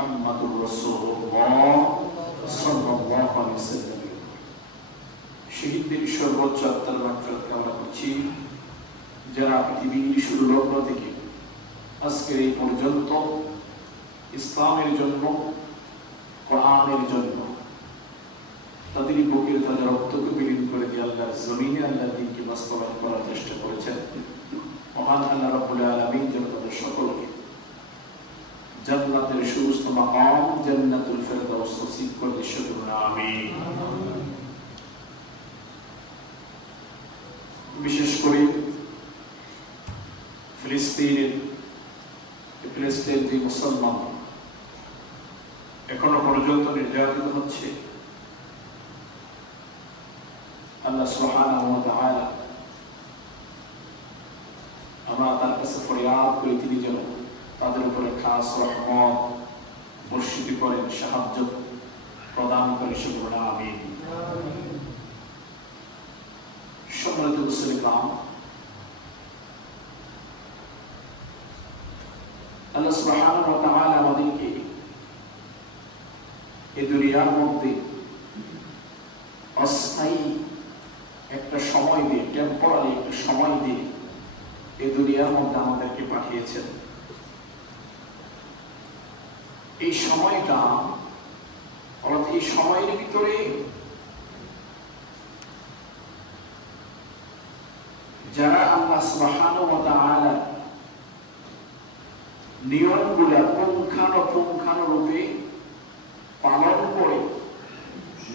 মুহাম্মাদুর রাসূলুল্লাহ সাল্লাল্লাহু আলাইহি ওয়াসাল্লাম। শহীদদের সর্বোচ্চ আত্মার মাগফিরাত কামনা করছি, যারা পৃথিবীর শুরু লগ্ন থেকে আজকের এই পর্যন্ত ইসলামের জন্য, কোরআনের জন্য তাদের বুকের তাদের রক্তকে বিলীন করে দিয়ে আল্লাহর জমিনে আল্লাহর দ্বীনকে বাস্তবায়ন করার চেষ্টা করেছেন। মহান আল্লাহ রাব্বুল আলামিন যেন তাদের সকলকে জান্নাতের সুস্থ মাকাম জান্নাতুল ফেরদাউস নসিব করে দিন। আমিন। বিশেষ করে ফিলিস্তিনের যে মুসলমান এখনো পর্যন্ত নির্যাতিত হচ্ছে, আল্লাহ সুবহানাহু ওয়া তাআলা আমরা তার কাছে ফরিয়াদ করি, তিনি যেন তাদের উপরে খাস রহমত বর্ষিত করেন, সাহায্য প্রদান করে। সেগুলো আমিন। সম্মানিত মুসলিম, আল্লাহ সুবহানাহু ওয়া তাআলা আমাদেরকে এই দুনিয়ার মধ্যে অস্থায়ী একটা সময় দিয়ে, টেম্পোরারি একটা সময় দিয়ে এই দুনিয়ার মধ্যে আমাদেরকে পাঠিয়েছেন। এই সময়টা অর্থাৎ এই সময়ের ভিতরে যারা আল্লাহ সুবহানাহু ওয়া তাআলা নিয়মগুলা পুঙ্খানুপুঙ্খানুরূপে পালন করে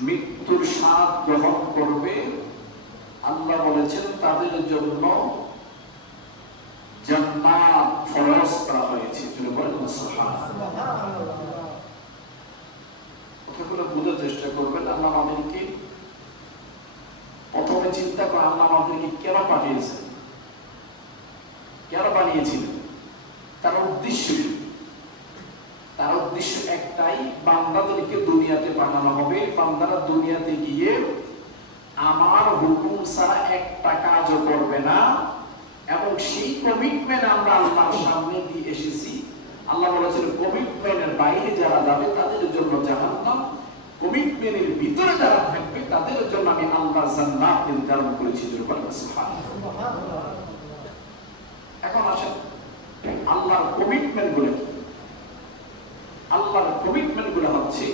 মৃত্যুর স্বাদ গ্রহণ করবে, আল্লাহ বলেছেন তাদের জন্য জান্নাত ফরজ করা হয়েছে। কথাগুলো বোঝার চেষ্টা করবেন। আল্লাহ আমাদেরকে প্রথমে চিন্তা করে আল্লাহ আমাদেরকে কেন পাঠিয়েছেন, কেন বানিয়েছিলেন, তার উদ্দেশ্য একটাই, বান্দাদেরকে দুনিয়াতে পাঠানো হবে। বান্দারা দুনিয়াতে গিয়ে আমার হুকুম ছাড়া একটা কাজও করবে না, এবং সেই কমিটমেন্ট আমরা আল্লাহর সামনে দিয়ে এসেছি। আল্লাহ বলেছেন কমিটমেন্টের বাইরে যারা যাবে তাদের জন্য জাহান্নাম, কমিটমেন্টের ভিতরে যারা থাকবে তাদের জন্য আমি আল্লাহ জান্নাত নির্ধারণ করেছি। এখন আসেন আল্লাহর কমিটমেন্ট গুলো কি? আল্লাহর কমিটমেন্ট গুলো হচ্ছে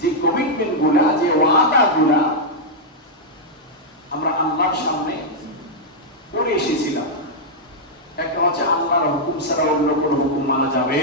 যে কমিটমেন্ট গুলা, যে ওয়াদা গুলা আমরা আল্লাহর সামনে করে এসেছিলাম। একটা হচ্ছে আল্লাহর হুকুম ছাড়া অন্য কোনো হুকুম মানা যাবে